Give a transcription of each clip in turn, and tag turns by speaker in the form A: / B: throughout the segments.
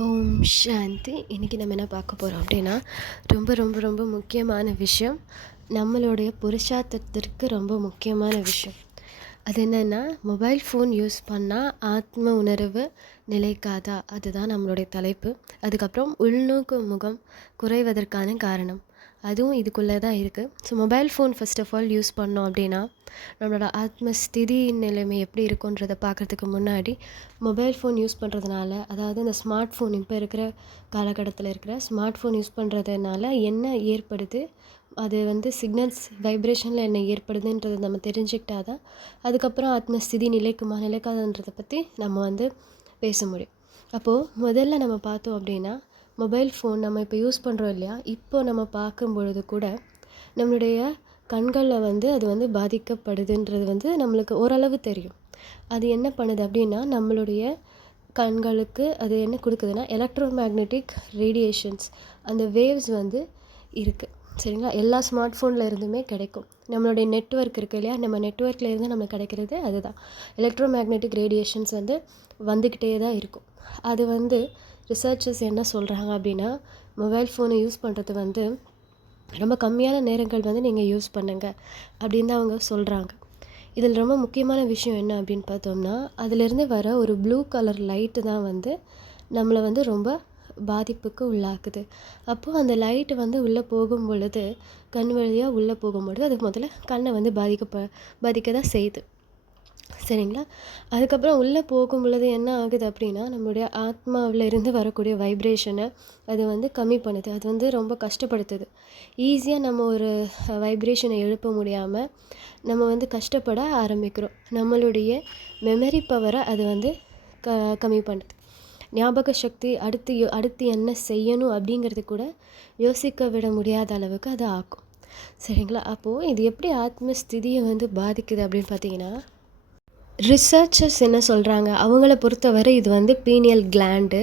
A: ஓம் சாந்தி. இன்றைக்கி நம்ம என்ன பார்க்க போகிறோம் அப்படின்னா ரொம்ப ரொம்ப ரொம்ப முக்கியமான விஷயம். நம்மளுடைய புருஷார்த்தத்திற்கு ரொம்ப முக்கியமான விஷயம். அது என்னென்னா மொபைல் ஃபோன் யூஸ் பண்ணால் ஆத்ம உணர்வு நிலைக்காதா? அதுதான் நம்மளுடைய தலைப்பு. அதுக்கப்புறம் உள்நோக்கு முகம் குறைவதற்கான காரணம். அதுவும் இதுக்குள்ளே தான் இருக்குது so mobile phone first of all use பண்ணோம் அப்படின்னா நம்மளோட ஆத்மஸ்திதி நிலைமை எப்படி இருக்குன்றதை பார்க்குறதுக்கு முன்னாடி மொபைல் ஃபோன் யூஸ் பண்ணுறதுனால அதாவது இந்த ஸ்மார்ட் ஃபோன் இப்போ இருக்கிற காலகட்டத்தில் இருக்கிற ஸ்மார்ட் ஃபோன் யூஸ் பண்ணுறதுனால என்ன ஏற்படுது? அது வந்து சிக்னல்ஸ் வைப்ரேஷனில் என்ன ஏற்படுதுன்றதை நம்ம தெரிஞ்சுக்கிட்டா தான் அதுக்கப்புறம் ஆத்மஸ்திதி நிலைக்குமா நிலைக்காதுன்றதை பற்றி நம்ம வந்து பேச முடியும். அப்போது முதல்ல நம்ம பார்த்தோம் அப்படின்னா மொபைல் ஃபோன் நம்ம இப்போ யூஸ் பண்ணுறோம் இல்லையா? இப்போ நம்ம பார்க்கும் பொழுது கூட நம்மளுடைய கண்களில் வந்து அது வந்து பாதிக்கப்படுதுன்றது வந்து நம்மளுக்கு ஓரளவு தெரியும். அது என்ன பண்ணுது அப்படின்னா நம்மளுடைய கண்களுக்கு அது என்ன கொடுக்குதுன்னா எலக்ட்ரோ மேக்னெட்டிக் ரேடியேஷன்ஸ் அந்த வேவ்ஸ் வந்து இருக்குது சரிங்களா? எல்லா ஸ்மார்ட் ஃபோனில் இருந்துமே கிடைக்கும். நம்மளுடைய நெட்ஒர்க் இருக்குது இல்லையா? நம்ம நெட்ஒர்க்கில் இருந்து நம்மளுக்கு கிடைக்கிறது அதுதான். எலக்ட்ரோ மேக்னெட்டிக் ரேடியேஷன்ஸ் வந்து வந்துக்கிட்டே தான் இருக்கும். அது வந்து ரிசர்ச்சர்ஸ் என்ன சொல்கிறாங்க அப்படின்னா மொபைல் ஃபோனை யூஸ் பண்ணுறது வந்து ரொம்ப கம்மியான நேரங்கள் வந்து நீங்கள் யூஸ் பண்ணுங்கள் அப்படின்னு தான் அவங்க சொல்கிறாங்க இதில் ரொம்ப முக்கியமான விஷயம் என்ன அப்படின்னு பார்த்தோம்னா அதிலேருந்து வர ஒரு ப்ளூ கலர் லைட்டு தான் வந்து நம்மளை வந்து ரொம்ப பாதிப்புக்கு உள்ளாக்குது. அப்போது அந்த லைட்டு வந்து உள்ளே போகும் பொழுது கண் வழியாக உள்ளே போகும்பொழுது அது முதல்ல கண்ணை வந்து பாதிக்கப்ப பாதிக்க தான் செய்யுது. சரிங்களா? அதுக்கப்புறம் உள்ளே போகும் பொழுது என்ன ஆகுது அப்படின்னா நம்மளுடைய ஆத்மாவில் இருந்து வரக்கூடிய வைப்ரேஷனை அது வந்து கம்மி பண்ணுது. அது வந்து ரொம்ப கஷ்டப்படுத்துது. ஈஸியாக நம்ம ஒரு வைப்ரேஷனை எழுப்ப முடியாமல் நம்ம வந்து கஷ்டப்பட ஆரம்பிக்கிறோம். நம்மளுடைய மெமரி பவரை அது வந்து க கம்மி பண்ணுது. ஞாபக சக்தி அடுத்து அடுத்து என்ன செய்யணும் அப்படிங்கிறது கூட யோசிக்க விட முடியாத அளவுக்கு அது ஆக்கும் சரிங்களா? அப்போது இது எப்படி ஆத்ம ஸ்திதியை வந்து பாதிக்குது அப்படின்னு பார்த்தீங்கன்னா ரிசர்ச்சர்ஸ் என்ன சொல்கிறாங்க அவங்கள பொறுத்தவரை இது வந்து பீனியல் கிளாண்டு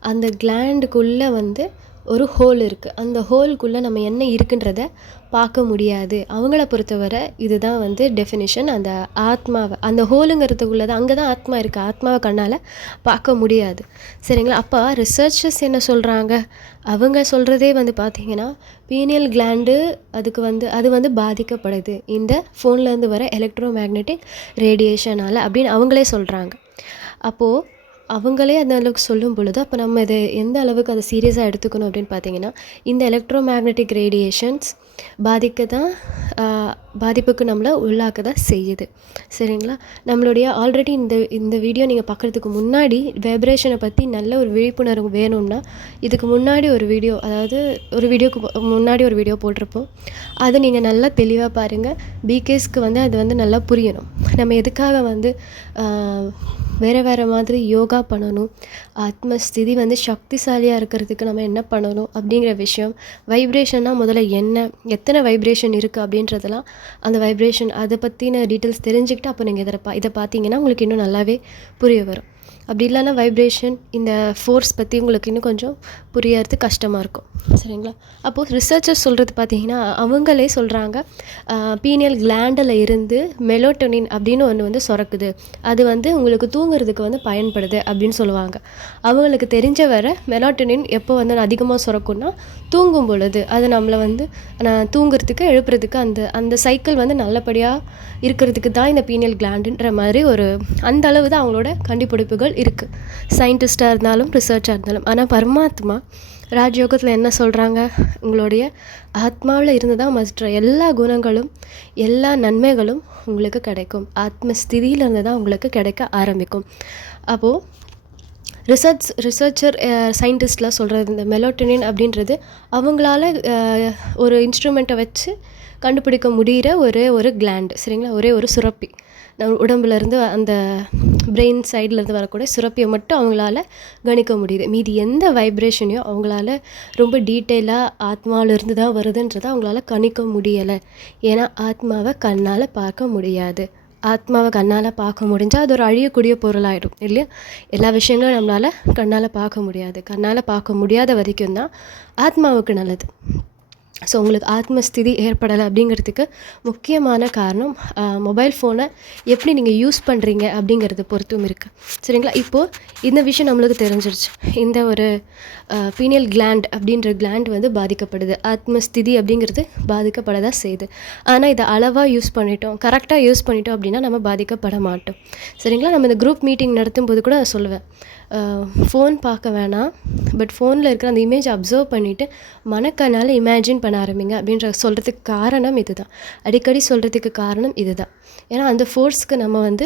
A: அந்த கிளாண்டுக்குள்ளே வந்து ஒரு ஹோல் இருக்குது அந்த ஹோல்குள்ளே நம்ம என்ன இருக்குன்றத பார்க்க முடியாது. அவங்கள பொறுத்தவரை இதுதான் வந்து டெஃபினிஷன் அந்த ஆத்மாவை அந்த ஹோலுங்கிறதுக்குள்ளே தான் அங்கே தான் ஆத்மா இருக்குது ஆத்மாவை கண்ணால் பார்க்க முடியாது. சரிங்களா? அப்போ ரிசர்ச்சர்ஸ் என்ன சொல்கிறாங்க அவங்க சொல்கிறதே வந்து பார்த்திங்கன்னா பீனியல் கிளாண்டு அதுக்கு வந்து அது வந்து பாதிக்கப்படுது. இந்த ஃபோன்லேருந்து வர எலக்ட்ரோ மேக்னெட்டிக் ரேடியேஷனால் அப்படின்னு அவங்களே சொல்கிறாங்க அப்போது அவங்களே அந்த அளவுக்கு சொல்லும் பொழுது அப்போ நம்ம இதை எந்த அளவுக்கு அதை சீரியஸாக எடுத்துக்கணும் அப்படின்னு பார்த்தீங்கன்னா இந்த எலக்ட்ரோ மேக்னெட்டிக் ரேடியேஷன்ஸ் பாதிக்க தான் பாதிப்புக்கு நம்மளை உள்ளாக்க தான் செய்யுது. சரிங்களா? நம்மளுடைய ஆல்ரெடி இந்த இந்த வீடியோ நீங்கள் பார்க்குறதுக்கு முன்னாடி வைப்ரேஷனை பற்றி நல்ல ஒரு விழிப்புணர்வு வேணும்னா இதுக்கு முன்னாடி ஒரு வீடியோ அதாவது ஒரு வீடியோக்கு முன்னாடி ஒரு வீடியோ போட்டிருப்போம். அதை நீங்கள் நல்லா தெளிவாக பாருங்கள் பிகேஸ்க்கு வந்து அது வந்து நல்லா புரியணும். நம்ம எதுக்காக வந்து வேறு வேறு மாதிரி யோகா பண்ணணும். ஆத்மஸ்திதி வந்து சக்திசாலியாக இருக்கிறதுக்கு நம்ம என்ன பண்ணணும் அப்படிங்கிற விஷயம். வைப்ரேஷன்னா முதல்ல என்ன? எத்தனை வைப்ரேஷன் இருக்குது அப்படின்றதெல்லாம் அந்த வைப்ரேஷன் அதை பற்றின டீட்டெயில்ஸ் தெரிஞ்சுக்கிட்டு அப்போ நீங்கள் இதை பா இதை பார்த்தீங்கன்னா உங்களுக்கு இன்னும் நல்லாவே புரிய வரும். அப்படி இல்லைன்னா வைப்ரேஷன் இந்த ஃபோர்ஸ் பற்றி உங்களுக்கு இன்னும் கொஞ்சம் புரியறது கஷ்டமாக இருக்கும். சரிங்களா? அப்போது ரிசர்ச்சர்ஸ் சொல்கிறது பார்த்தீங்கன்னா அவங்களே சொல்கிறாங்க பீனியல் கிளாண்டில் இருந்து மெலோட்டோனின் அப்படின்னு ஒன்று வந்து சுரக்குது. அது வந்து உங்களுக்கு தூங்குறதுக்கு வந்து பயன்படுது அப்படின்னு சொல்லுவாங்க. அவங்களுக்கு தெரிஞ்ச வர மெலோட்டோனின் எப்போ வந்து அதிகமாக சுரக்கும்னா தூங்கும் பொழுது. அது நம்மளை வந்து நான் தூங்குறதுக்கு எழுப்புறதுக்கு அந்த அந்த சைக்கிள் வந்து நல்லபடியாக இருக்கிறதுக்கு தான் இந்த பீனியல் கிளாண்டுன்ற மாதிரி ஒரு அந்த அளவு தான் அவங்களோட கண்டுபிடிப்புகள் இருக்குது சயின்டிஸ்ட்டாக இருந்தாலும் ரிசர்ச்சாக இருந்தாலும். ஆனால் பரமாத்மா ராஜயோகத்தில் என்ன சொல்கிறாங்க உங்களுடைய ஆத்மாவில் இருந்து தான் மற்ற எல்லா குணங்களும் எல்லா நன்மைகளும் உங்களுக்கு கிடைக்கும். ஆத்ம ஸ்திதியிலேருந்து தான் உங்களுக்கு கிடைக்க ஆரம்பிக்கும். அப்போது ரிசர்ச் ரிசர்ச்சர் சயின்டிஸ்ட்லாம் சொல்கிறது இந்த மெலோட்டனின் அப்படின்றது அவங்களால ஒரு இன்ஸ்ட்ருமெண்ட்டை வச்சு கண்டுபிடிக்க முடிகிற ஒரே ஒரு கிளாண்ட் சரிங்களா? ஒரே ஒரு சுரப்பி. நம்ம உடம்புலேருந்து அந்த பிரெயின் சைட்லேருந்து வரக்கூடிய சுரப்பியை மட்டும் அவங்களால கணிக்க முடியுது. மீதி எந்த வைப்ரேஷனையும் அவங்களால ரொம்ப டீட்டெயிலாக ஆத்மாவிலேருந்து தான் வருதுன்றதை அவங்களால கணிக்க முடியலை. ஏன்னா ஆத்மாவை கண்ணால் பார்க்க முடியாது. ஆத்மாவை கண்ணால் பார்க்க முடிஞ்சால் அது ஒரு அழியக்கூடிய பொருளாயிடும் இல்லையா? எல்லா விஷயங்களும் நம்மளால் கண்ணால் பார்க்க முடியாது. கண்ணால் பார்க்க முடியாத வரைக்கும் தான் ஆத்மாவுக்கு நல்லது. ஸோ உங்களுக்கு ஆத்மஸ்திதி ஏற்படலை அப்படிங்கிறதுக்கு முக்கியமான காரணம் மொபைல் ஃபோனை எப்படி நீங்கள் யூஸ் பண்ணுறீங்க அப்படிங்கிறத பொறுத்தும் இருக்குது சரிங்களா? இப்போது இந்த விஷயம் நம்மளுக்கு தெரிஞ்சிருச்சு. இந்த ஒரு பீனியல் கிளாண்ட் அப்படின்ற கிளாண்ட் வந்து பாதிக்கப்படுது. ஆத்மஸ்திதி அப்படிங்கிறது பாதிக்கப்பட தான் செய்யுது. ஆனால் இதை அளவாக யூஸ் பண்ணிட்டோம் கரெக்டாக யூஸ் பண்ணிட்டோம் அப்படின்னா நம்ம பாதிக்கப்பட மாட்டோம். சரிங்களா? நம்ம இந்த குரூப் மீட்டிங் நடத்தும் போது கூட நான் சொல்லுவேன். ஃபோன் பார்க்க வேணாம். பட் ஃபோனில் இருக்கிற அந்த இமேஜ் அப்சர்வ் பண்ணிவிட்டு மனக்கண்ணால் இமேஜின் பண்ண ஆரம்பிங்க அப்படின்ற சொல்கிறதுக்கு காரணம் இது தான் அடிக்கடி சொல்கிறதுக்கு காரணம் இது தான் ஏன்னா அந்த ஃபோர்ஸ்க்கு நம்ம வந்து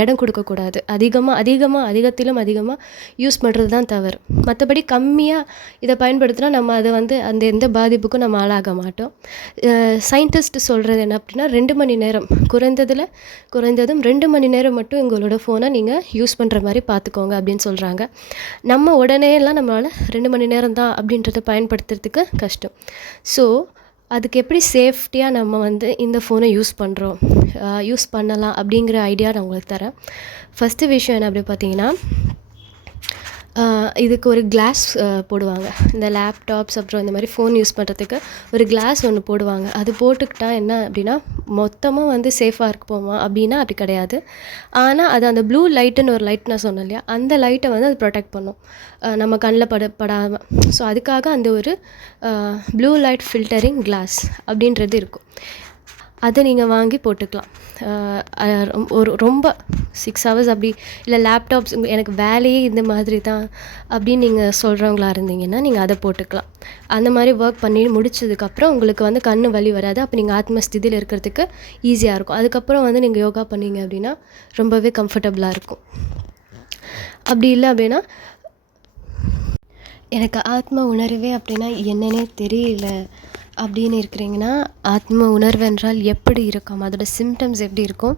A: இடம் கொடுக்கக்கூடாது. அதிகமாக அதிகமாக அதிகத்திலும் அதிகமாக யூஸ் பண்ணுறது தான் தவறு. மற்றபடி கம்மியாக இதை பயன்படுத்தினா நம்ம அதை வந்து அந்த எந்த பாதிப்புக்கும் நம்ம ஆளாக மாட்டோம். சயின்டிஸ்ட் சொல்கிறது என்ன அப்படின்னா ரெண்டு மணி நேரம் குறைந்ததில் குறைந்ததும் ரெண்டு மணி நேரம் மட்டும் உங்களோட ஃபோனை நீங்கள் யூஸ் பண்ணுற மாதிரி பார்த்துக்கோங்க அப்படின்னு சொல்கிறாங்க நம்ம உடனே எல்லாம் நம்மளால் ரெண்டு மணி நேரம் தான் அப்படின்றத பயன்படுத்துறதுக்கு கஷ்டம். ஸோ அதுக்கு எப்படி சேஃப்டியாக நம்ம வந்து இந்த ஃபோனை யூஸ் பண்ணுறோம் யூஸ் பண்ணலாம் அப்படிங்கிற ஐடியா நான் உங்களுக்கு தரேன். ஃபஸ்ட்டு விஷயம் என்ன அப்படி பார்த்தீங்கன்னா இதுக்கு ஒரு கிளாஸ் போடுவாங்க. இந்த லேப்டாப்ஸ் அப்புறம் இந்த மாதிரி ஃபோன் யூஸ் பண்ணுறதுக்கு ஒரு கிளாஸ் ஒன்று போடுவாங்க. அது போட்டுக்கிட்டால் என்ன அப்படின்னா மொத்தமாக வந்து சேஃபாக இருக்க போமா அப்படின்னா அப்படி கிடையாது. ஆனால் அது அந்த ப்ளூ லைட்டுன்னு ஒரு லைட் நான் சொன்னேன் இல்லையா அந்த லைட்டை வந்து அது ப்ரொடெக்ட் பண்ணும். நம்ம கண்ணில் பட படாமல் ஸோ அதுக்காக அந்த ஒரு ப்ளூ லைட் ஃபில்டரிங் கிளாஸ் அப்படின்றது இருக்கும். அதை நீங்கள் வாங்கி போட்டுக்கலாம். ஒரு ரொம்ப சிக்ஸ் ஹவர்ஸ் அப்படி இல்லை லேப்டாப்ஸ் எனக்கு வேலையே இந்த மாதிரி தான் அப்படின்னு நீங்கள் சொல்கிறவங்களா இருந்தீங்கன்னா நீங்கள் அதை போட்டுக்கலாம். அந்த மாதிரி ஒர்க் பண்ணி முடிச்சதுக்கப்புறம் உங்களுக்கு வந்து கண்ணு வலி வராது. அப்போ நீங்கள் ஆத்மஸ்திதியில் இருக்கிறதுக்கு ஈஸியாக இருக்கும். அதுக்கப்புறம் வந்து நீங்கள் யோகா பண்ணீங்க அப்படின்னா ரொம்பவே கம்ஃபர்டபுளாக இருக்கும். அப்படி இல்லை அப்படின்னா எனக்கு ஆத்ம உணர்வே அப்படின்னா என்னன்னே தெரியல. அப்படின்னு இருக்கிறீங்கன்னா ஆத்ம உணர்வு என்றால் எப்படி இருக்கும்? அதோட சிம்டம்ஸ் எப்படி இருக்கும்?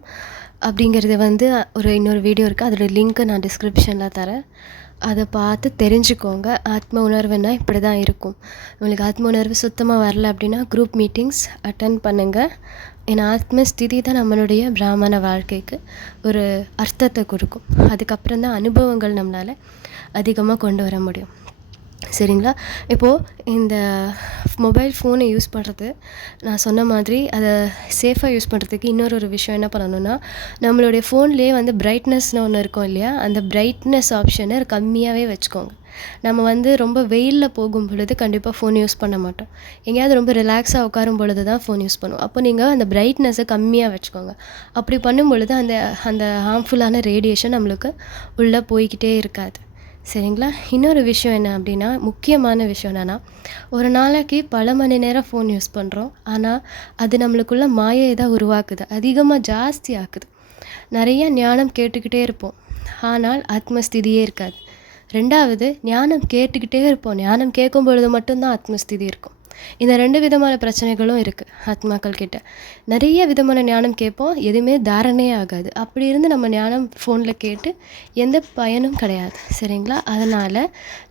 A: அப்படிங்கிறது வந்து ஒரு இன்னொரு வீடியோ இருக்குது அதோட லிங்க்கை நான் டிஸ்கிரிப்ஷனில் தரேன். அதை பார்த்து தெரிஞ்சுக்கோங்க. ஆத்ம உணர்வுன்னா இப்படி தான் இருக்கும். உங்களுக்கு ஆத்ம உணர்வு சுத்தமாக வரல அப்படின்னா குரூப் மீட்டிங்ஸ் அட்டன் பண்ணுங்கள் ஏன்னா ஆத்ம ஸ்திதி தான் நம்மளுடைய பிராமண வாழ்க்கைக்கு ஒரு அர்த்தத்தை கொடுக்கும். அதுக்கப்புறம் தான் அனுபவங்கள் நம்மளால் அதிகமாக கொண்டு வர முடியும். சரிங்களா? இப்போது இந்த மொபைல் ஃபோனை யூஸ் பண்ணுறது நான் சொன்ன மாதிரி அதை சேஃபாக யூஸ் பண்ணுறதுக்கு இன்னொரு ஒரு விஷயம் என்ன பண்ணணும்னா நம்மளுடைய ஃபோன்லேயே வந்து பிரைட்னஸ்னு ஒன்று இருக்கும் இல்லையா? அந்த பிரைட்னஸ் ஆப்ஷனை கம்மியாகவே வச்சுக்கோங்க. நம்ம வந்து ரொம்ப வெயிலில் போகும் பொழுது கண்டிப்பாக ஃபோன் யூஸ் பண்ண மாட்டோம். எங்கேயாவது ரொம்ப ரிலாக்ஸாக உட்காரும் பொழுது தான் ஃபோன் யூஸ் பண்ணுவோம். அப்போ நீங்கள் அந்த பிரைட்னஸை கம்மியாக வச்சுக்கோங்க. அப்படி பண்ணும் பொழுது அந்த அந்த ஹார்ம்ஃபுல்லான ரேடியேஷன் நம்மளுக்கு உள்ளே போய்கிட்டே இருக்காது. சரிங்களா? இன்னொரு விஷயம் என்ன அப்படின்னா முக்கியமான விஷயம் என்னென்னா ஒரு நாளைக்கு பல மணி நேரம் ஃபோன் யூஸ் பண்ணுறோம் ஆனால் அது நம்மளுக்குள்ள மாயை தான் உருவாக்குது. அதிகமாக ஜாஸ்தி ஆக்குது. நிறைய ஞானம் கேட்டுக்கிட்டே இருப்போம். ஆனால் ஆத்மஸ்திதியே இருக்காது. ரெண்டாவது ஞானம் கேட்டுக்கிட்டே இருப்போம். ஞானம் கேட்கும் பொழுது மட்டும்தான் ஆத்மஸ்திதி இருக்கும். இந்த ரெண்டு விதமான பிரச்சனைகளும் இருக்குது ஆத்மாக்கள் கிட்ட நிறைய விதமான ஞானம் கேட்போம் எதுவுமே தாரணையே ஆகாது. அப்படி இருந்து நம்ம ஞானம் ஃபோனில் கேட்டு எந்த பயனும் கிடையாது சரிங்களா? அதனால்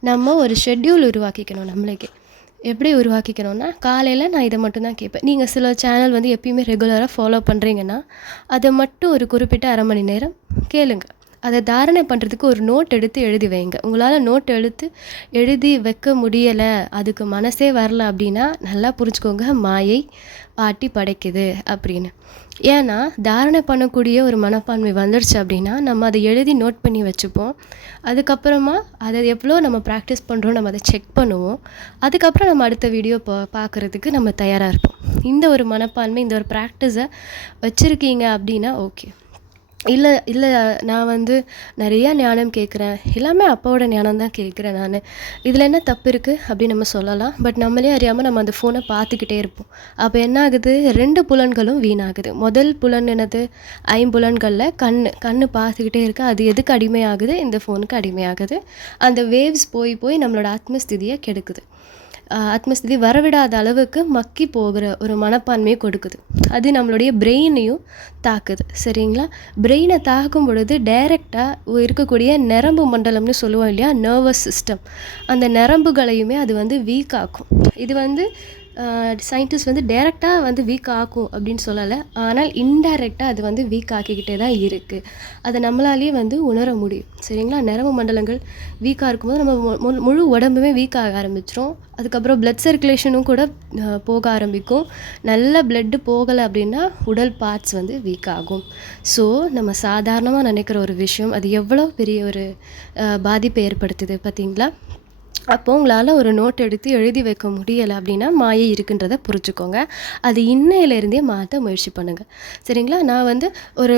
A: நம்ம ஒரு ஷெட்யூல் உருவாக்கிக்கணும் நம்மளுக்கே. எப்படி உருவாக்கிக்கணும்னா காலையில் நான் இதை மட்டும் தான் கேட்பேன். நீங்கள் சில சேனல் வந்து எப்பயுமே ரெகுலராக ஃபாலோ பண்ணுறீங்கன்னா அதை மட்டும் ஒரு குறிப்பிட்ட அரை மணி நேரம் கேளுங்கள் அதை தாரணை பண்ணுறதுக்கு ஒரு நோட் எடுத்து எழுதி வைங்க. உங்களால் நோட் எடுத்து எழுதி வைக்க முடியலை அதுக்கு மனசே வரல அப்படின்னா நல்லா புரிஞ்சுக்கோங்க மாயை பாட்டி படைக்குது அப்படின்னு. ஏன்னா தாரணை பண்ணக்கூடிய ஒரு மனப்பான்மை வந்துடுச்சு அப்படின்னா நம்ம அதை எழுதி நோட் பண்ணி வச்சுப்போம். அதுக்கப்புறமா அதை எவ்வளோ நம்ம ப்ராக்டிஸ் பண்ணுறோம் நம்ம அதை செக் பண்ணுவோம். அதுக்கப்புறம் நம்ம அடுத்த வீடியோ பா பார்க்குறதுக்கு நம்ம தயாராக இருப்போம். இந்த ஒரு மனப்பான்மை இந்த ஒரு ப்ராக்டிஸை வச்சுருக்கீங்க அப்படின்னா ஓகே இல்லை இல்லை நான் வந்து நிறையா ஞானம் கேட்குறேன் எல்லாமே அப்பாவோட ஞானம் தான் கேட்குறேன் நான். இதில் என்ன தப்பு இருக்குது அப்படின்னு நம்ம சொல்லலாம். பட் நம்மளே அறியாமல் நம்ம அந்த ஃபோனை பார்த்துக்கிட்டே இருப்போம். அப்போ என்ன ஆகுது? ரெண்டு புலன்களும் வீணாகுது. முதல் புலன் என்னது? ஐம்புலன்களில் கண் கண் பார்த்துக்கிட்டே இருக்கு. அது எதுக்கு அடிமையாகுது? இந்த ஃபோனுக்கு அடிமையாகுது. அந்த வேவ்ஸ் போய் போய் நம்மளோட ஆத்மஸ்திதியை கெடுக்குது. ஆஹ் வரவிடாத அளவுக்கு மக்கி போகிற ஒரு மனப்பான்மையை கொடுக்குது. அது நம்மளுடைய பிரெயினையும் தாக்குது. சரிங்களா? பிரெயினை தாக்கும் பொழுது டைரெக்டாக இருக்கக்கூடிய நரம்பு மண்டலம்னு சொல்லுவோம் இல்லையா? நர்வஸ் சிஸ்டம் அந்த நரம்புகளையுமே அது வந்து வீக் ஆக்கும். இது வந்து சயின்டிஸ்ட் வந்து டைரெக்டாக வந்து வீக் ஆக்கும் அப்படின்னு சொல்லலை. ஆனால் இன்டைரக்டாக அது வந்து வீக் ஆக்கிக்கிட்டே தான் இருக்குது அதை நம்மளாலேயே வந்து உணர முடியும். சரிங்களா? நரம்பு மண்டலங்கள் வீக்காக இருக்கும்போது நம்ம மு- மு- முழு உடம்புமே வீக் ஆக ஆரம்பிச்சிரும். அதுக்கப்புறம் பிளட் சர்க்குலேஷனும் கூட போக ஆரம்பிக்கும். நல்ல பிளட்டு போகலை அப்படின்னா உடல் பார்ட்ஸ் வந்து வீக் ஆகும். ஸோ நம்ம சாதாரணமாக நினைக்கிற ஒரு விஷயம் அது எவ்வளோ பெரிய ஒரு பாதிப்பை ஏற்படுத்துது பார்த்தீங்களா? அப்போ உங்களால் ஒரு நோட் எடுத்து எழுதி வைக்க முடியலை அப்படின்னா மாயை இருக்குன்றதை புரிஞ்சுக்கோங்க. அது இன்னையிலேருந்தே மாற்ற முயற்சி பண்ணுங்கள் சரிங்களா? நான் வந்து ஒரு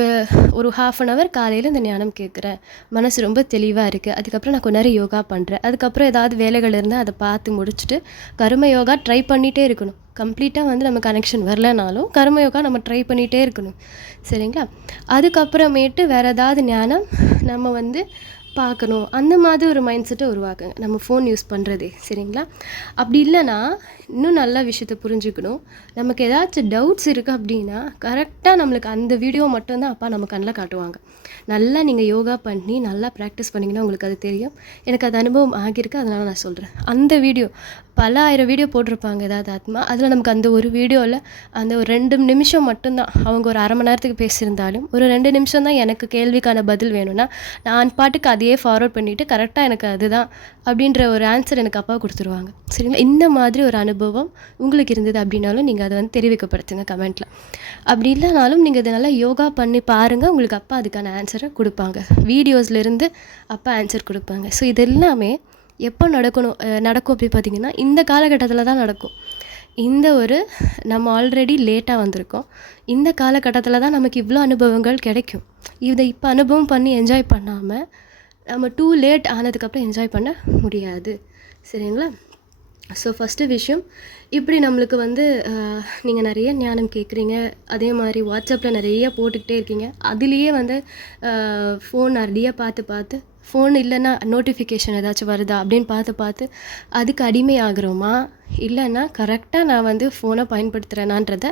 A: ஒரு ஹாஃப் அன் ஹவர் காலையில் இந்த ஞானம் கேட்குறேன் மனசு ரொம்ப தெளிவாக இருக்குது அதுக்கப்புறம் நான் கொஞ்ச நேரம் யோகா பண்ணுறேன் அதுக்கப்புறம் ஏதாவது வேலைகள் இருந்தால் அதை பார்த்து முடிச்சுட்டு கரும யோகா ட்ரை பண்ணிகிட்டே இருக்கணும். கம்ப்ளீட்டாக வந்து நம்ம கனெக்ஷன் வரலனாலும் கர்ம யோகா நம்ம ட்ரை பண்ணிகிட்டே இருக்கணும். சரிங்களா? அதுக்கப்புறமேட்டு வேறு ஏதாவது ஞானம் நம்ம வந்து பார்க்கணும். அந்த மாதிரி ஒரு மைண்ட் செட்டை உருவாக்குங்க. நம்ம ஃபோன் யூஸ் பண்ணுறதே சரிங்களா? அப்படி இல்லைன்னா இன்னும் நல்ல விஷயத்தை புரிஞ்சுக்கணும். நமக்கு ஏதாச்சும் டவுட்ஸ் இருக்குது அப்படின்னா கரெக்டாக நம்மளுக்கு அந்த வீடியோ மட்டும்தான் அப்பா நம்ம கண்ணில் காட்டுவாங்க. நல்லா நீங்கள் யோகா பண்ணி நல்லா ப்ராக்டிஸ் பண்ணிங்கன்னா உங்களுக்கு அது தெரியும். எனக்கு அது அனுபவம் ஆகியிருக்கு அதனால் நான் சொல்கிறேன் அந்த வீடியோ பல ஆயிரம் வீடியோ போட்டிருப்பாங்க ஏதாவது ஆத்மா. அதில் நமக்கு அந்த ஒரு வீடியோவில் அந்த ஒரு ரெண்டு நிமிஷம் மட்டும்தான். அவங்க ஒரு அரை மணி நேரத்துக்கு பேசியிருந்தாலும் ஒரு ரெண்டு நிமிஷம் தான் எனக்கு கேள்விக்கான பதில் வேணும்னா நான் பாட்டுக்கு அதையே ஃபார்வர்ட் பண்ணிவிட்டு கரெக்டாக எனக்கு அதுதான் அப்படின்ற ஒரு ஆன்சர் எனக்கு அப்பா கொடுத்துருவாங்க. சரிங்களா? இந்த மாதிரி ஒரு அனுபவம் அனுபவம் உங்களுக்கு இருந்தது அப்படின்னாலும் நீங்கள் அதை வந்து தெரிவிக்கப்படுத்துங்க கமெண்ட்டில் அப்படி இல்லைனாலும் நீங்கள் இதை நல்லா யோகா பண்ணி பாருங்கள் உங்களுக்கு அப்பா அதுக்கான ஆன்சரை கொடுப்பாங்க. வீடியோஸ்லேருந்து அப்பா ஆன்சர் கொடுப்பாங்க. ஸோ இது எல்லாமே எப்போ நடக்கணும் நடக்கும் அப்படி பார்த்தீங்கன்னா இந்த காலகட்டத்தில் தான் நடக்கும். இந்த ஒரு நம்ம ஆல்ரெடி லேட்டாக வந்திருக்கோம். இந்த காலகட்டத்தில் தான் நமக்கு இவ்வளோ அனுபவங்கள் கிடைக்கும். இதை இப்போ அனுபவம் பண்ணி என்ஜாய் பண்ணாமல் நம்ம டூ லேட் ஆனதுக்கப்புறம் என்ஜாய் பண்ண முடியாது. சரிங்களா? ஸோ ஃபஸ்ட்டு விஷயம் இப்படி நம்மளுக்கு வந்து நீங்கள் நிறைய ஞானம் கேட்குறீங்க. அதே மாதிரி வாட்ஸ்அப்பில் நிறைய போட்டுக்கிட்டே இருக்கீங்க. அதுலேயே வந்து ஃபோன் நிறைய பார்த்து பார்த்து ஃபோன் இல்லைன்னா நோட்டிஃபிகேஷன் ஏதாச்சும் வருதா அப்படின்னு பார்த்து பார்த்து அதுக்கு அடிமை ஆகிறோமா இல்லைன்னா கரெக்டாக நான் வந்து ஃபோனை பயன்படுத்துகிறேனான்றதை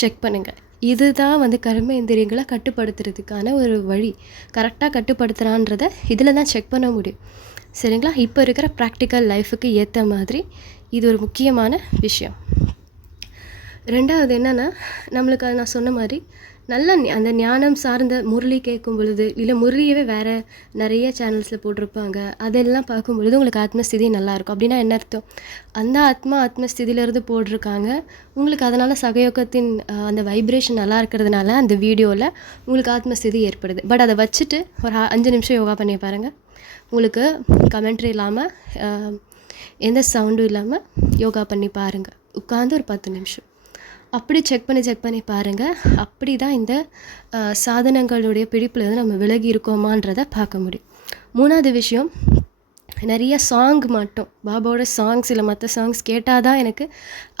A: செக் பண்ணுங்கள் இதுதான் வந்து கர்ம இந்திரியங்களை கட்டுப்படுத்துறதுக்கான ஒரு வழி. கரெக்டாக கட்டுப்படுத்துகிறான்றதை இதில் தான் செக் பண்ண முடியும். சரிங்களா? இப்போ இருக்கிற ப்ராக்டிக்கல் லைஃபுக்கு ஏற்ற மாதிரி இது ஒரு முக்கியமான விஷயம். ரெண்டாவது என்னென்னா நம்மளுக்கு அது நான் சொன்ன மாதிரி நல்ல அந்த ஞானம் சார்ந்த முரளி கேட்கும் பொழுது இல்லை முரளியவே வேறு நிறைய சேனல்ஸில் போட்டிருப்பாங்க. அதெல்லாம் பார்க்கும் பொழுது உங்களுக்கு ஆத்மஸ்திதி நல்லாயிருக்கும் அப்படின்னா என்ன அர்த்தம்? அந்த ஆத்மா ஆத்மஸ்திதியிலேருந்து போட்டிருக்காங்க. உங்களுக்கு அதனால் சகயோகத்தின் அந்த வைப்ரேஷன் நல்லா இருக்கிறதுனால அந்த வீடியோவில் உங்களுக்கு ஆத்மஸ்திதி ஏற்படுது. பட் அதை வச்சுட்டு ஒரு அஞ்சு நிமிஷம் யோகா பண்ணி பாருங்கள் உங்களுக்கு கமெண்ட்ரி இல்லாமல் எந்த சவுண்டும் இல்லாமல் யோகா பண்ணி பாருங்கள் உட்காந்து ஒரு பத்து நிமிஷம். அப்படி செக் பண்ணி செக் பண்ணி பாருங்கள் அப்படி தான் இந்த சாதனங்களுடைய பிடிப்புலேருந்து நம்ம விலகி இருக்கோமான்றதை பார்க்க முடியும். மூணாவது விஷயம் நிறைய சாங் மட்டும் பாபாவோட சாங்ஸ் இல்லை மற்ற சாங்ஸ் கேட்டால் தான் எனக்கு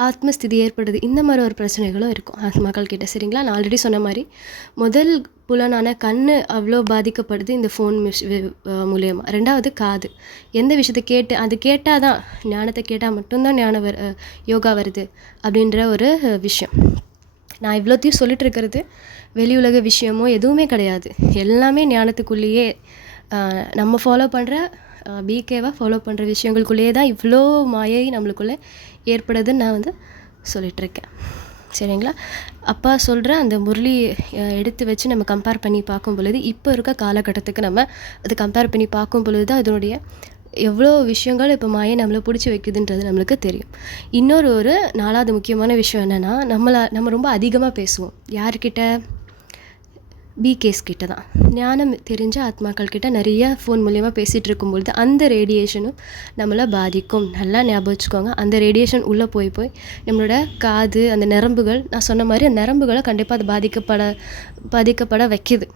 A: ஆத்மஸ்திதி ஏற்படுது. இந்த மாதிரி ஒரு பிரச்சனைகளும் இருக்கும். ஆத்மாக்கள் கிட்ட சரிங்களா? நான் ஆல்ரெடி சொன்ன மாதிரி முதல் புலனான கண் அவ்வளோ பாதிக்கப்படுது இந்த ஃபோன் மிஷ் மூலயமா. ரெண்டாவது காது. எந்த விஷயத்தை கேட்டு அது கேட்டால் தான் ஞானத்தை கேட்டால் மட்டும்தான் ஞானம் வர யோகா வருது அப்படின்ற ஒரு விஷயம். நான் இவ்வளோத்தையும் சொல்லிட்டு இருக்கிறது வெளி உலக விஷயமோ எதுவுமே கிடையாது. எல்லாமே ஞானத்துக்குள்ளேயே நம்ம ஃபாலோ பண்ணுற பிகேவாக ஃபாலோ பண்ணுற விஷயங்களுக்குள்ளேயே தான் இவ்வளோ மாயை நம்மளுக்குள்ளே ஏற்படுதுன்னு நான் வந்து சொல்லிகிட்ருக்கேன் சரிங்களா? அப்பா சொல்கிற அந்த முரளி எடுத்து வச்சு நம்ம கம்பேர் பண்ணி பார்க்கும் பொழுது இப்போ இருக்க காலகட்டத்துக்கு நம்ம அது கம்பேர் பண்ணி பார்க்கும் பொழுது தான் அதனுடைய எவ்வளோ விஷயங்கள் இப்போ மாயை நம்மளை பிடிச்சி வைக்குதுன்றது நம்மளுக்கு தெரியும். இன்னொரு ஒரு நாலாவது முக்கியமான விஷயம் என்னென்னா நம்மளை நம்ம ரொம்ப அதிகமாக பேசுவோம். யார்கிட்ட? பிகேஸ் கிட்ட தான் ஞானம் தெரிஞ்ச ஆத்மாக்கள் கிட்ட நிறைய ஃபோன் மூலியமாக பேசிகிட்டு இருக்கும்பொழுது அந்த ரேடியேஷனும் நம்மளை பாதிக்கும். நல்லா ஞாபகம் வச்சுக்கோங்க. அந்த ரேடியேஷன் உள்ளே போய் போய் நம்மளோட காது அந்த நரம்புகள் நான் சொன்ன மாதிரி அந்த நரம்புகளை கண்டிப்பாக அது பாதிக்கப்பட பாதிக்கப்பட வைக்கிது.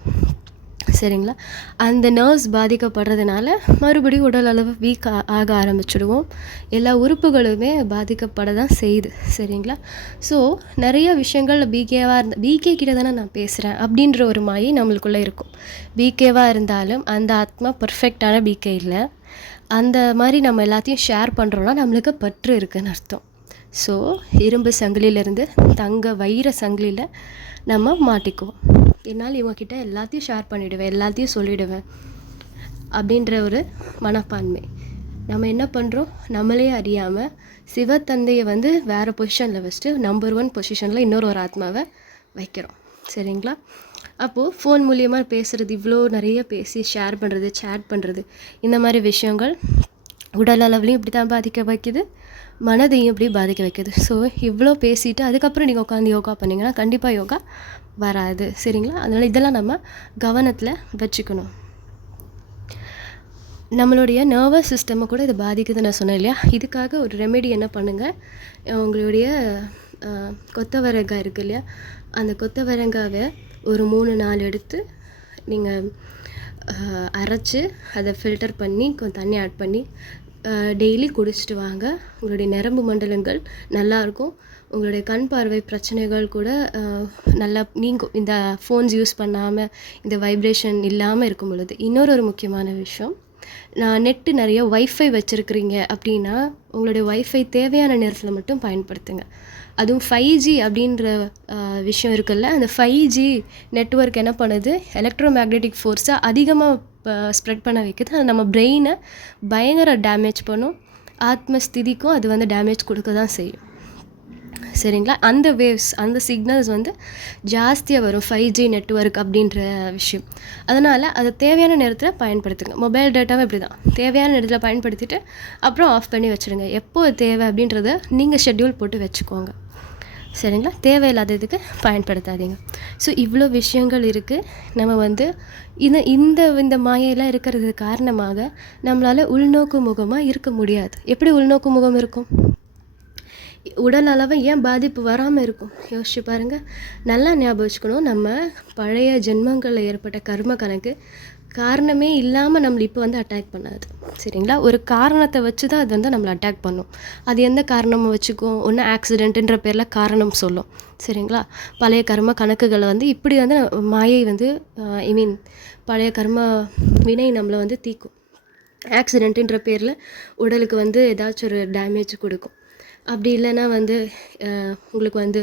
A: சரிங்களா? அந்த நர்வ்ஸ் பாதிக்கப்படுறதுனால மறுபடியும் உடல் அளவு வீக் ஆக ஆரம்பிச்சிடுவோம். எல்லா உறுப்புகளுமே பாதிக்கப்பட தான் செய்யுது. சரிங்களா? ஸோ நிறைய விஷயங்கள் பிகேவாக இருந்த பிகே கிட்ட தானே நான் பேசுகிறேன் அப்படின்ற ஒரு மாயை நம்மளுக்குள்ளே இருக்கும். பிகேவாக இருந்தாலும் அந்த ஆத்மா பர்ஃபெக்டான பிகே இல்லை. அந்த மாதிரி நம்ம எல்லாத்தையும் ஷேர் பண்ணுறோன்னா நம்மளுக்கு பற்று இருக்குன்னு அர்த்தம். ஸோ இரும்பு சங்கிலியிலேருந்து தங்க வைர சங்கிலியில் நம்ம மாட்டிக்குவோம். என்னால் இவங்கக்கிட்ட எல்லாத்தையும் ஷேர் பண்ணிவிடுவேன் எல்லாத்தையும் சொல்லிவிடுவேன் அப்படின்ற ஒரு மனப்பான்மை. நம்ம என்ன பண்ணுறோம் நம்மளே அறியாமல் சிவத்தந்தையை வந்து வேறு பொசிஷனில் வச்சுட்டு நம்பர் ஒன் பொசிஷனில் இன்னொரு ஒரு ஆத்மாவை வைக்கிறோம். சரிங்களா? அப்போது ஃபோன் மூலியமாக பேசுகிறது இவ்வளோ நிறைய பேசி ஷேர் பண்ணுறது சேட் பண்ணுறது இந்த மாதிரி விஷயங்கள் உடல் அளவுலையும் இப்படி தான் பாதிக்க வைக்குது மனதையும் இப்படி பாதிக்க வைக்குது. ஸோ இவ்வளோ பேசிட்டு அதுக்கப்புறம் நீங்கள் உட்காந்து யோகா பண்ணிங்கன்னா கண்டிப்பாக யோகா வராது. சரிங்களா? அதனால் இதெல்லாம் நம்ம கவனத்தில் வச்சுக்கணும். நம்மளுடைய நர்வஸ் சிஸ்டமை கூட இது பாதிக்குதுன்னு நான் சொன்னேன் இல்லையா? இதுக்காக ஒரு ரெமெடி என்ன பண்ணுங்கள் உங்களுடைய கொத்தவரங்காய் இருக்கு இல்லையா? அந்த கொத்தவரங்காவை ஒரு மூணு நாள் எடுத்து நீங்கள் அரைச்சி அதை ஃபில்டர் பண்ணி கொஞ்சம் தண்ணி ஆட் பண்ணி டெய்லி குடிச்சிட்டு வாங்க. உங்களுடைய நரம்பு மண்டலங்கள் நல்லாயிருக்கும் உங்களுடைய கண் பார்வை பிரச்சனைகள் கூட நல்லா நீங்கும். இந்த ஃபோன்ஸ் யூஸ் பண்ணாமல் இந்த வைப்ரேஷன் இல்லாமல் இருக்கும் பொழுது. இன்னொரு ஒரு முக்கியமான விஷயம் நான் நெட்டு நிறைய ஒய்ஃபை வச்சுருக்கிறீங்க அப்படின்னா உங்களுடைய ஒய்ஃபை தேவையான நேரத்தில் மட்டும் பயன்படுத்துங்க. அதுவும் ஃபைவ் ஜி அப்படின்ற விஷயம் இருக்குல்ல அந்த ஃபைவ் ஜி நெட்வொர்க் என்ன பண்ணுது? எலக்ட்ரோ மேக்னெட்டிக் ஃபோர்ஸை அதிகமாக ஸ்ப்ரெட் பண்ண வைக்குது. அது நம்ம பிரெயினை பயங்கர டேமேஜ் பண்ணும். ஆத்மஸ்திதிக்கும் அது வந்து டேமேஜ் கொடுக்க தான் செய்யும். சரிங்களா? அந்த வேவ்ஸ் அந்த சிக்னல்ஸ் வந்து ஜாஸ்தியாக வரும் ஃபைவ் ஜி நெட்ஒர்க் அப்படின்ற விஷயம். அதனால் அதை தேவையான நேரத்தில் பயன்படுத்துங்க. மொபைல் டேட்டாவும் இப்படி தான் தேவையான நேரத்தில் பயன்படுத்திட்டு அப்புறம் ஆஃப் பண்ணி வச்சுருங்க. எப்போ தேவை அப்படின்றத நீங்கள் ஷெட்யூல் போட்டு வச்சுக்கோங்க. சரிங்களா? தேவையில்லாததுக்கு பயன்படுத்தாதீங்க. ஸோ இவ்வளோ விஷயங்கள் இருக்குது நம்ம வந்து இந்த இந்த இந்த மாயெல்லாம் இருக்கிறது காரணமாக நம்மளால் உள்நோக்கு முகமாக இருக்க முடியாது. எப்படி உள்நோக்கு முகம் இருக்கும்? உடல் அளவு ஏன் பாதிப்பு வராமல் இருக்கும்? யோசிச்சு பாருங்கள் நல்லா ஞாபகம் வச்சுக்கணும். நம்ம பழைய ஜென்மங்களில் ஏற்பட்ட கர்ம கணக்கு காரணமே இல்லாமல் நம்மளை இப்போ வந்து அட்டாக் பண்ணாது. சரிங்களா? ஒரு காரணத்தை வச்சு தான் அது வந்து நம்மளை அட்டாக் பண்ணும். அது எந்த காரணமும் வச்சுக்கும்? ஒன்று ஆக்சிடென்ட்டுன்ற பேரில் காரணம் சொல்லும். சரிங்களா? பழைய கர்ம கணக்குகளை வந்து இப்படி வந்து மாயை வந்து ஐ மீன் பழைய கர்ம வினை நம்மளை வந்து தீக்கும். ஆக்சிடென்ட்டுன்ற பேரில் உடலுக்கு வந்து ஏதாச்சும் ஒரு டேமேஜ் கொடுக்கும். அப்படி இல்லைன்னா வந்து உங்களுக்கு வந்து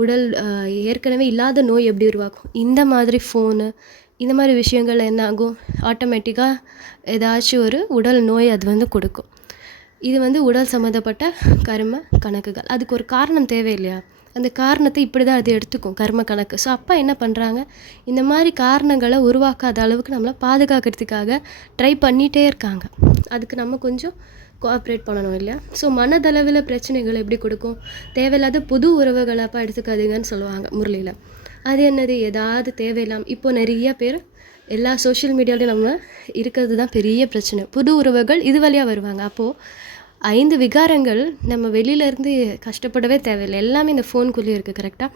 A: உடல் ஏற்கனவே இல்லாத நோய் எப்படி உருவாக்கும்? இந்த மாதிரி ஃபோனு இந்த மாதிரி விஷயங்கள் என்ன ஆகும்? ஆட்டோமேட்டிக்காக ஏதாச்சும் ஒரு உடல் நோய் அது வந்து கொடுக்கும். இது வந்து உடல் சம்மந்தப்பட்ட கர்ம கணக்குகள். அதுக்கு ஒரு காரணம் தேவையில்லையா? அந்த காரணத்தை இப்படி தான் அது எடுத்துக்கும் கர்ம கணக்கு. ஸோ அப்பா என்ன பண்ணுறாங்க இந்த மாதிரி காரணங்களை உருவாக்காத அளவுக்கு நம்மளை பாதுகாக்கிறதுக்காக ட்ரை பண்ணிகிட்டே இருக்காங்க. அதுக்கு நம்ம கொஞ்சம் கோஆப்ரேட் பண்ணணும் இல்லையா? ஸோ மனதளவில் பிரச்சனைகள் எப்படி கொடுக்கும்? தேவையில்லாத புது உறவுகளாப்பா எடுத்துக்காதீங்கன்னு சொல்லுவாங்க முரளியில். அது என்னது? ஏதாவது தேவையில்லாமல் இப்போ நிறைய பேர் எல்லா சோஷியல் மீடியாலையும் நம்ம இருக்கிறது தான் பெரிய பிரச்சனை. புது உறவுகள் இது வழியாக வருவாங்க. அப்போது ஐந்து விகாரங்கள் நம்ம வெளியிலேருந்து கஷ்டப்படவே தேவையில்லை. எல்லாமே இந்த ஃபோனுக்குள்ளேயே இருக்குது கரெக்டாக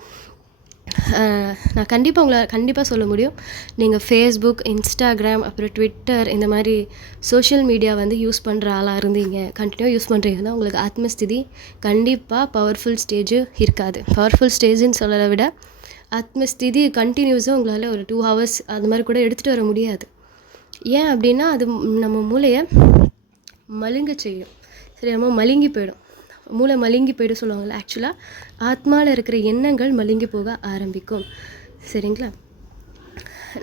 A: நான் கண்டிப்பாக உங்களை கண்டிப்பாக சொல்ல முடியும். நீங்கள் ஃபேஸ்புக் இன்ஸ்டாகிராம் அப்புறம் ட்விட்டர் இந்த மாதிரி சோஷியல் மீடியா வந்து யூஸ் பண்ணுற ஆளாக இருந்தீங்க. கண்டினியூ யூஸ் பண்ணுறீங்கன்னா உங்களுக்கு ஆத்மஸ்திதி கண்டிப்பாக பவர்ஃபுல் ஸ்டேஜு இருக்காது. பவர்ஃபுல் ஸ்டேஜுன்னு சொல்லலை விட ஆத்மஸ்திதி கண்டினியூஸாக உங்களால் ஒரு டூ ஹவர்ஸ் அது மாதிரி கூட எடுத்துகிட்டு வர முடியாது. ஏன் அப்படின்னா அது நம்ம மூளையை மழுங்க செய்யும். சரியாமல் மலுங்கி மழுங்கி போயிடும். மூளை மலுங்கி போயிடும் சொல்லுவாங்கள்ல ஆக்சுவலாக ஆத்மாவில் இருக்கிற எண்ணங்கள் மலுங்கி போக ஆரம்பிக்கும். சரிங்களா?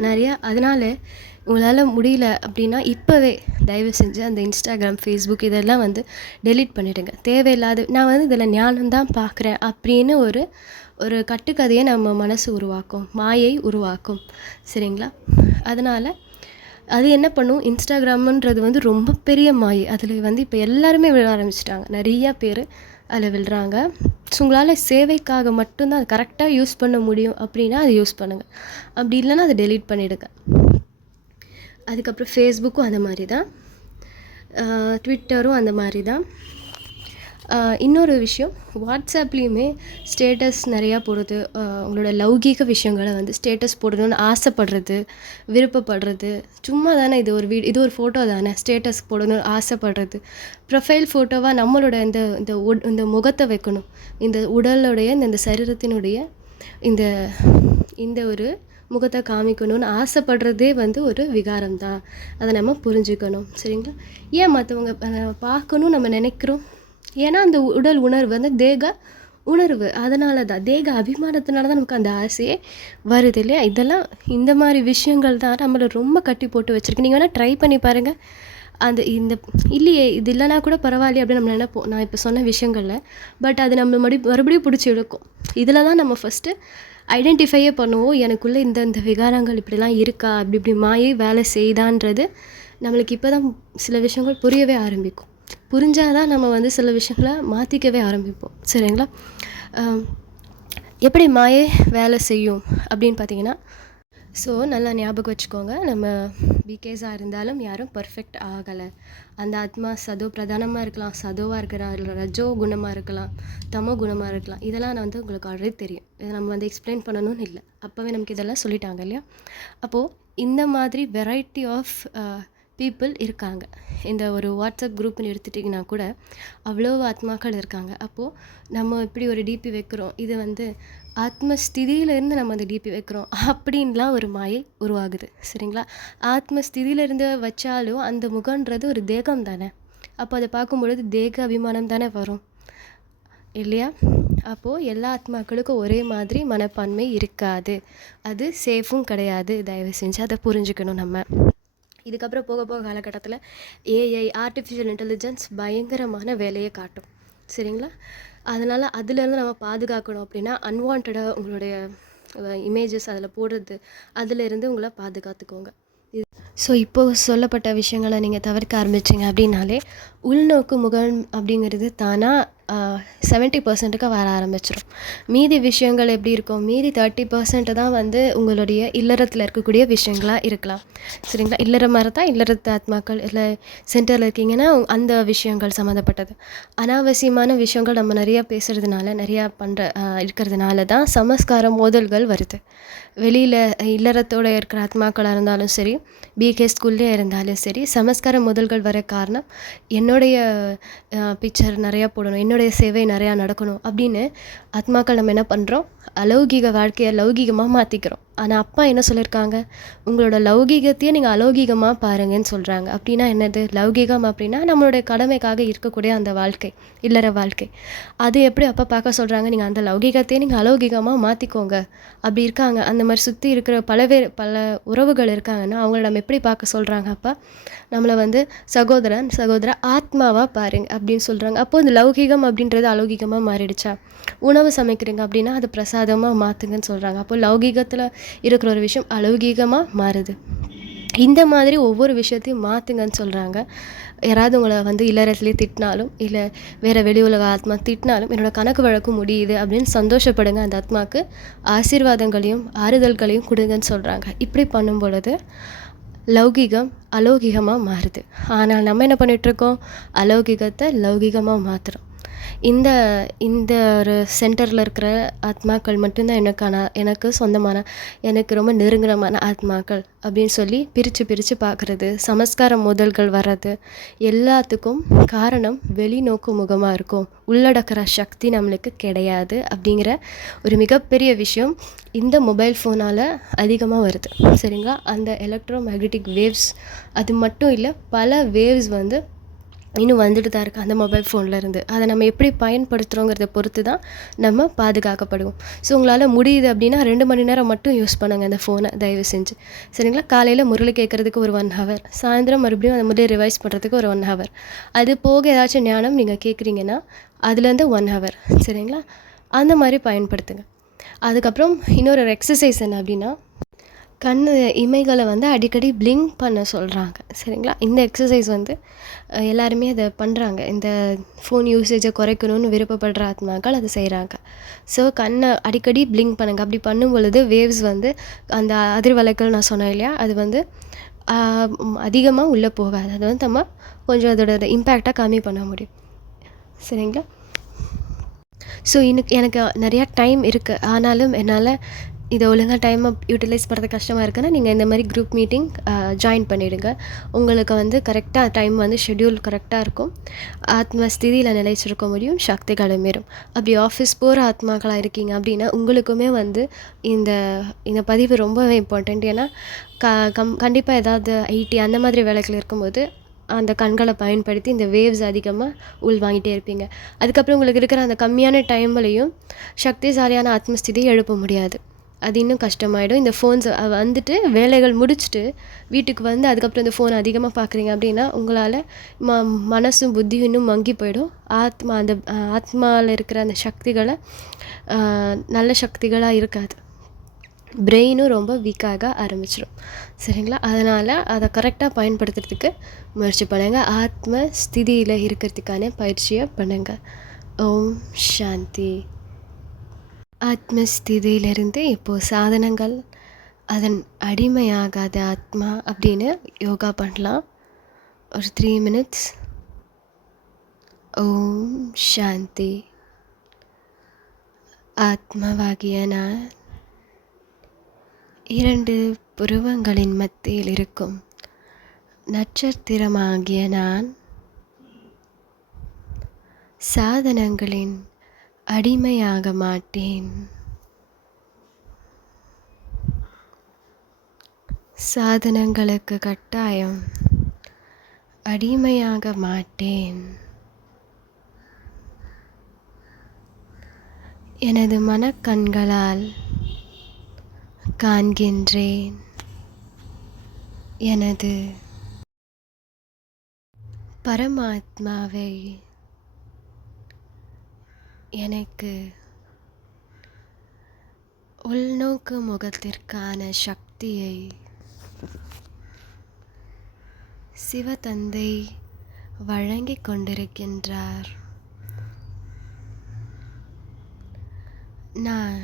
A: நிறையா அதனால் உங்களால் முடியல அப்படின்னா இப்போவே தயவு செஞ்சு அந்த இன்ஸ்டாகிராம் ஃபேஸ்புக் இதெல்லாம் வந்து டெலீட் பண்ணிவிடுங்க தேவையில்லாத நான் வந்து இதில் ஞானம் தான் பார்க்குறேன் அப்படின்னு ஒரு ஒரு கட்டுக்கதையை நம்ம மனசு உருவாக்கும் மாயை உருவாக்கும். சரிங்களா? அதனால் அது என்ன பண்ணும்? இன்ஸ்டாகிராமுன்றது வந்து ரொம்ப பெரிய மாயை. அதில் வந்து இப்போ எல்லாருமே விழ ஆரம்பிச்சிட்டாங்க. நிறையா பேர் அதில் விழுறாங்க. ஸோ உங்களால் சேவைக்காக மட்டும்தான் அது கரெக்டாக யூஸ் பண்ண முடியும் அப்படின்னா அதை யூஸ் பண்ணுங்கள் அப்படி இல்லைன்னா அதை டெலீட் பண்ணிவிடுங்க அதுக்கப்புறம் ஃபேஸ்புக்கும் அந்த மாதிரி தான் ட்விட்டரும் அந்த மாதிரி தான் இன்னொரு விஷயம் வாட்ஸ்அப்லேயுமே ஸ்டேட்டஸ் நிறையா போடுறது உங்களோட லௌகீக விஷயங்களை வந்து ஸ்டேட்டஸ் போடணும்னு ஆசைப்படுறது விருப்பப்படுறது. சும்மா தானே இது ஒரு வீ இது ஒரு ஃபோட்டோ தானே ஸ்டேட்டஸ் போடணும்னு ஆசைப்படுறது. ப்ரொஃபைல் ஃபோட்டோவாக நம்மளோட இந்த இந்த உட் இந்த முகத்தை வைக்கணும். இந்த உடலுடைய இந்த இந்த சரீரத்தினுடைய இந்த இந்த ஒரு முகத்தை காமிக்கணும்னு ஆசைப்படுறதே வந்து ஒரு விகாரம் தான். அதை நம்ம புரிஞ்சுக்கணும். சரிங்களா? ஏன் மற்றவங்க பார்க்கணும் நம்ம நினைக்கிறோம்? ஏன்னா அந்த உடல் உணர்வு அந்த தேக உணர்வு. அதனால தான் தேக அபிமானத்தினால தான் நமக்கு அந்த ஆசையே வருது இல்லையா? இதெல்லாம் இந்த மாதிரி விஷயங்கள் தான் நம்மளை ரொம்ப கட்டி போட்டு வச்சுருக்கு. நீங்கள் வேணால் ட்ரை பண்ணி பாருங்கள் அந்த இந்த இல்லையே இது இல்லைனா கூட பரவாயில்லையே அப்படின்னு நம்ம நினைப்போம். நான் இப்போ சொன்ன விஷயங்களில். பட் அது நம்ம மறுபடி மறுபடியும் பிடிச்சி இழுக்கும் இதில் தான் நம்ம ஃபஸ்ட்டு ஐடென்டிஃபையே பண்ணுவோம். எனக்குள்ளே இந்த இந்த விகாரங்கள் இப்படிலாம் இருக்கா? அப்படி இப்படி மாயே வேலை செய்தான்றது நம்மளுக்கு இப்போ தான் சில விஷயங்கள் புரியவே ஆரம்பிக்கும். புரிஞ்சால் தான் நம்ம வந்து சில விஷயங்களை மாற்றிக்கவே ஆரம்பிப்போம். சரிங்களா? எப்படி மாயை வேலை செய்யும் அப்படின்னு பார்த்தீங்கன்னா ஸோ நல்லா ஞாபகம் வச்சுக்கோங்க. நம்ம பிகேஸாக இருந்தாலும் யாரும் பர்ஃபெக்ட் ஆகலை. அந்த ஆத்மா சதோ பிரதானமாக இருக்கலாம் சதோவாக இருக்கலாம் இல்லை ரஜோ குணமாக இருக்கலாம் தமோ குணமாக இருக்கலாம். இதெல்லாம் நான் வந்து உங்களுக்கு ஆல்ரெடி தெரியும். இதை நம்ம வந்து எக்ஸ்பிளைன் பண்ணணும்னு இல்லை. அப்போவே நமக்கு இதெல்லாம் சொல்லிட்டாங்க இல்லையா? அப்போது இந்த மாதிரி வெரைட்டி ஆஃப் பீப்புள் இருக்காங்க. இந்த ஒரு வாட்ஸ்அப் குரூப்னு எடுத்துட்டிங்கன்னா கூட அவ்வளோ ஆத்மாக்கள் இருக்காங்க. அப்போது நம்ம இப்படி ஒரு டிபி வைக்கிறோம். இது வந்து ஆத்மஸ்திதியிலேருந்து நம்ம அந்த டிபி வைக்கிறோம். அப்படின்லாம் ஒரு மாயை உருவாகுது. சரிங்களா? ஆத்மஸ்திதியிலேருந்து வச்சாலும் அந்த முகன்றது ஒரு தேகம் தானே. அப்போ அதை பார்க்கும்பொழுது தேக அபிமானம் தானே வரும். இல்லையா? அப்போது எல்லா ஆத்மாக்களுக்கும் ஒரே மாதிரி மனப்பான்மை இருக்காது. அது சேஃபும் கிடையாது. தயவு செஞ்சு அதை புரிஞ்சுக்கணும் நம்ம. இதுக்கப்புறம் போக போக காலகட்டத்தில் ஏஐ ஆர்டிஃபிஷியல் இன்டெலிஜென்ஸ் பயங்கரமான வேலையை காட்டும். சரிங்களா? அதனால் அதுலேருந்து நம்ம பாதுகாக்கணும் அப்படின்னா அன்வான்டாக உங்களுடைய இமேஜஸ் அதில் போடுறது அதிலிருந்து உங்களை பாதுகாத்துக்கோங்க. ஸோ இப்போது சொல்லப்பட்ட விஷயங்களை நீங்கள் தவிர்க்க ஆரம்பிச்சிங்க அப்படின்னாலே உள்நோக்கு முகம் அப்படிங்கிறது தானாக செவன்ட்டி பர்சன்ட்டுக்கு வர ஆரம்பிச்சிடும் மீதி விஷயங்கள் எப்படி இருக்கும்? மீதி தேர்ட்டி பர்சன்ட் தான் வந்து உங்களுடைய இல்லறத்தில் இருக்கக்கூடிய விஷயங்களாக இருக்கலாம். சரிங்களா? இல்லற மாதிரி தான் இல்லறத்து ஆத்மாக்கள் இல்லை சென்டரில் இருக்கீங்கன்னா அந்த விஷயங்கள் சம்மந்தப்பட்டது. அனாவசியமான விஷயங்கள் நம்ம நிறையா பேசுகிறதுனால நிறையா பண்ணுற இருக்கிறதுனால தான் சமஸ்கார மோதல்கள் வருது. வெளியில் இல்லறத்தோட இருக்கிற ஆத்மாக்களாக இருந்தாலும் சரி பிகே ஸ்கூல்லே இருந்தாலும் சரி சமஸ்கார முதல்கள் வர காரணம் என்னுடைய பிக்சர் நிறையா போடணும் என்னுடைய சேவை நிறையா நடக்கணும் அப்படின்னு ஆத்மாக்கள் நம்ம என்ன பண்ணுறோம் அலௌகிக வாழ்க்கையை லௌகிகமாக மாற்றிக்கிறோம் ஆனால் அப்பா என்ன சொல்லியிருக்காங்க உங்களோட லௌகீகத்தையே நீங்கள் அலௌகீகமாக பாருங்கன்னு சொல்கிறாங்க அப்படின்னா என்னது? லௌகீகம் அப்படின்னா நம்மளுடைய கடமைக்காக இருக்கக்கூடிய அந்த வாழ்க்கை இல்லற வாழ்க்கை. அது எப்படி அப்பா பார்க்க சொல்கிறாங்க நீங்கள் அந்த லௌகீகத்தையே நீங்கள் அலௌகீகமாக மாற்றிக்கோங்க அப்படி இருக்காங்க. அந்த மாதிரி சுற்றி இருக்கிற பலவேறு பல உறவுகள் இருக்காங்கன்னா அவங்கள நம்ம எப்படி பார்க்க சொல்கிறாங்க அப்பா? நம்மளை வந்து சகோதரன் சகோதர ஆத்மாவாக பாருங்க அப்படின்னு சொல்கிறாங்க அப்போது இந்த லௌகீகம் அப்படின்றது அலௌகிகமாக மாறிடுச்சா? உணவு சமைக்கிறீங்க அப்படின்னா அது பிரசாதமாக மாற்றுங்கன்னு சொல்கிறாங்க அப்போ லௌகீகத்தில் இருக்கிற ஒரு விஷயம் அலௌகீகமாக மாறுது. இந்த மாதிரி ஒவ்வொரு விஷயத்தையும் மாற்றுங்கன்னு சொல்கிறாங்க யாராவது உங்களை வந்து இல்லறத்துலேயே திட்டினாலும் இல்லை வேறு வெளி உலக ஆத்மா திட்டினாலும் என்னோட கணக்கு வழக்கு முடியுது அப்படின்னு சந்தோஷப்படுங்க. அந்த ஆத்மாவுக்கு ஆசீர்வாதங்களையும் ஆறுதல்களையும் கொடுங்கன்னு சொல்கிறாங்க இப்படி பண்ணும் பொழுது லௌகிகம் அலௌகிகமாக மாறுது. ஆனால் நம்ம என்ன பண்ணிகிட்ருக்கோம் அலௌகிகத்தை லௌகிகமாக மாற்றுறோம் இந்த இந்த ஒரு சென்டரில் இருக்கிற ஆத்மாக்கள் மட்டும்தான் எனக்கான எனக்கு சொந்தமான எனக்கு ரொம்ப நெருங்குறமான ஆத்மாக்கள் அப்படின்னு சொல்லி பிரித்து பிரித்து பார்க்குறது சமஸ்கார முதல்கள் வர்றது எல்லாத்துக்கும் காரணம் வெளிநோக்கு முகமாக இருக்கும். உள்ளடக்கிற சக்தி நம்மளுக்கு கிடையாது அப்படிங்கிற ஒரு மிகப்பெரிய விஷயம் இந்த மொபைல் ஃபோனால் அதிகமாக வருது. சரிங்களா? அந்த எலக்ட்ரோ மேக்னெட்டிக் வேவ்ஸ் அது மட்டும் இல்லை பல வேவ்ஸ் வந்து இன்னும் வந்துட்டு தான் இருக்குது அந்த மொபைல் ஃபோனில் இருந்து. அதை நம்ம எப்படி பயன்படுத்துகிறோங்கிறத பொறுத்து தான் நம்ம பாதுகாக்கப்படுவோம். ஸோ உங்களால் முடியுது அப்படின்னா ரெண்டு மணி நேரம் மட்டும் யூஸ் பண்ணுங்கள் அந்த ஃபோனை தயவு செஞ்சு. சரிங்களா? காலையில் முரளி கேட்குறதுக்கு ஒரு ஒன் ஹவர் சாயந்தரம் மறுபடியும் அந்த முறையை ரிவைஸ் பண்ணுறதுக்கு ஒரு ஒன் ஹவர் அது போக ஏதாச்சும் ஞானம் நீங்கள் கேட்குறீங்கன்னா அதுலேருந்து ஒன் ஹவர் சரிங்களா? அந்த மாதிரி பயன்படுத்துங்க. அதுக்கப்புறம் இன்னொரு எக்ஸசைஸ் என்ன அப்படின்னா கண் இமைகளை வந்து அடிக்கடி பிளிங்க் பண்ண சொல்கிறாங்க சரிங்களா? இந்த எக்ஸசைஸ் வந்து எல்லாருமே அதை பண்ணுறாங்க இந்த ஃபோன் யூசேஜை குறைக்கணும்னு விருப்பப்படுற ஆத்மாக்கள் அதை செய்கிறாங்க ஸோ கண்ணை அடிக்கடி பிளிங்க் பண்ணுங்கள் அப்படி பண்ணும் பொழுது வேவ்ஸ் வந்து அந்த அதிர்வலைகள் நான் சொன்னேன் இல்லையா? அது வந்து அதிகமாக உள்ளே போகாது. அது வந்து நம்ம கொஞ்சம் அதோட இம்பேக்டாக கம்மி பண்ண முடியும். சரிங்களா? ஸோ இன்னைக்கு எனக்கு நிறையா டைம் இருக்குது ஆனாலும் என்னால் இதை ஒழுங்காக டைமை யூட்டிலைஸ் பண்ணுறது கஷ்டமாக இருக்குன்னா நீங்கள் இந்த மாதிரி குரூப் மீட்டிங் ஜாயின் பண்ணிவிடுங்க உங்களுக்கு வந்து கரெக்டாக டைம் வந்து ஷெட்யூல் கரெக்டாக இருக்கும். ஆத்ம ஸ்திதியில் நிலைச்சிருக்க முடியும் சக்தி மீறும் அப்படி ஆஃபீஸ் போகிற ஆத்மாக்களாக இருக்கீங்க அப்படின்னா உங்களுக்குமே வந்து இந்த இந்த பதிவு ரொம்பவே இம்பார்ட்டண்ட் ஏன்னா க கம் கண்டிப்பாக ஏதாவது ஐடி அந்த மாதிரி வேலைகள் இருக்கும்போது அந்த கண்களை பயன்படுத்தி இந்த வேவ்ஸ் அதிகமாக உள்வாங்கிட்டே இருப்பீங்க. அதுக்கப்புறம் உங்களுக்கு இருக்கிற அந்த கம்மியான டைம்லையும் சக்திசாலியான ஆத்மஸ்திதியை எழுப்ப முடியாது. அது இன்னும் கஷ்டமாயிடும். இந்த ஃபோன்ஸ் வந்துட்டு வேலைகள் முடிச்சுட்டு வீட்டுக்கு வந்து அதுக்கப்புறம் இந்த ஃபோன் அதிகமாக பார்க்குறீங்க அப்படின்னா உங்களால் ம மனசும் புத்தியும் இன்னும் மங்கி போயிடும். ஆத்மா அந்த ஆத்மாவில் இருக்கிற அந்த சக்திகளை நல்ல சக்திகளாக இருக்காது. பிரெயினும் ரொம்ப வீக்காக ஆரம்பிச்சிடும் சரிங்களா? அதனால் அதை கரெக்டாக பயன்படுத்துறதுக்கு முயற்சி பண்ணுங்கள் ஆத்ம ஸ்திதியில் இருக்கிறதுக்கான பயிற்சியை பண்ணுங்கள் ஓம் சாந்தி. ஆத்மஸ்திதியிலிருந்து இப்போது சாதனங்கள் அதன் அடிமையாகாத ஆத்மா அப்படின்னு யோகா பண்ணலாம். ஒரு த்ரீ மினிட்ஸ் ஓம் சாந்தி. ஆத்மாவாகிய நான் இரண்டு புருவங்களின் மத்தியில் இருக்கும். நட்சத்திரமாகிய நான் சாதனங்களின் அடிமையாக மாட்டேன். சாதனங்களுக்கு கட்டாயம் அடிமையாக மாட்டேன். எனது மனக்கண்களால் காண்கின்றேன். எனது பரமாத்மாவை எனக்கு உள்நோக்கு முகத்திற்கான சக்தியை சிவதந்தை வழங்கிக் கொண்டிருக்கின்றார். நான்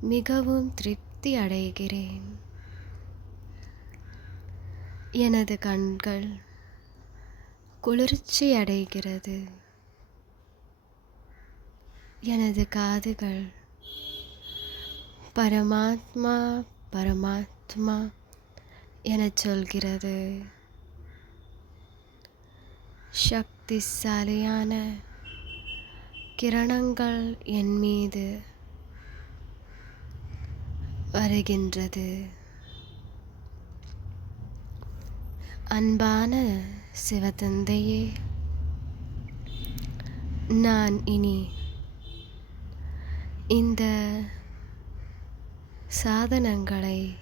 A: மிகவும் திருப்தி அடைகிறேன். எனது கண்கள் குளிர்ச்சி அடைகிறது. எனது காதுகள் பரமாத்மா பரமாத்மா எனச் சொல்கிறது. சக்திசாலியான கிரணங்கள் என் மீது வருகின்றது. அன்பான சிவதந்தையே நான் இனி இந்த சாதனங்களை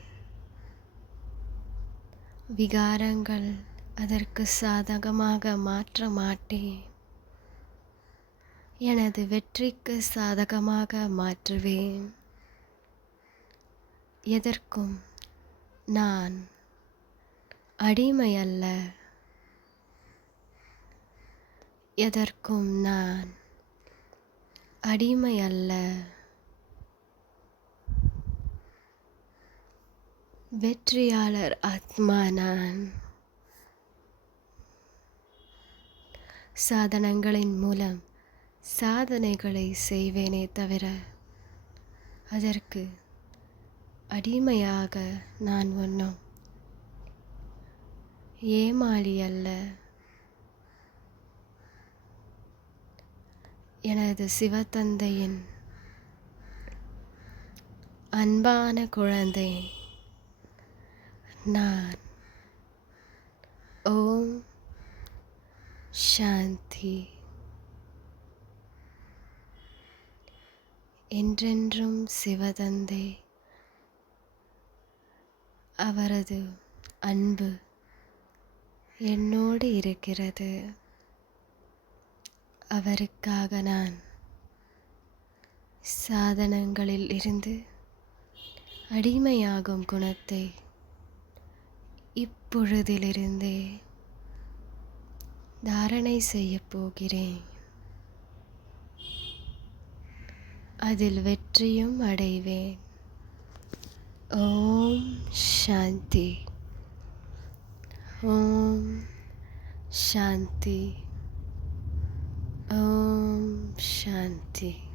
A: விகாரங்கள் அதற்கு சாதகமாக மாற்ற மாட்டேன். எனது வெற்றிக்கு சாதகமாக மாற்றுவேன். எதற்கும் நான் அடிமையல்ல. எதற்கும் நான் அடிமை அல்ல வெற்றியாளர் ஆத்மா நான். சாதனங்களின் மூலம் சாதனைகளை செய்வேனே தவிர அதற்கு அடிமையாக நான் ஒன்றும் ஏமாளி அல்ல எனது சிவத்தந்தையின் அன்பான குழந்தை. நான் ஓம் சாந்தி. என்றென்றும் சிவதந்தை அவரது அன்பு என்னோடு இருக்கிறது. அவருக்காக நான் சாதனங்களில் இருந்து அடிமையாகும் குணத்தை இப்பொழுதிலிருந்தே தாரணை செய்யப் போகிறேன். அதில் வெற்றியும் அடைவேன். ஓம் சாந்தி. ஓம் சாந்தி. Um, Shanti.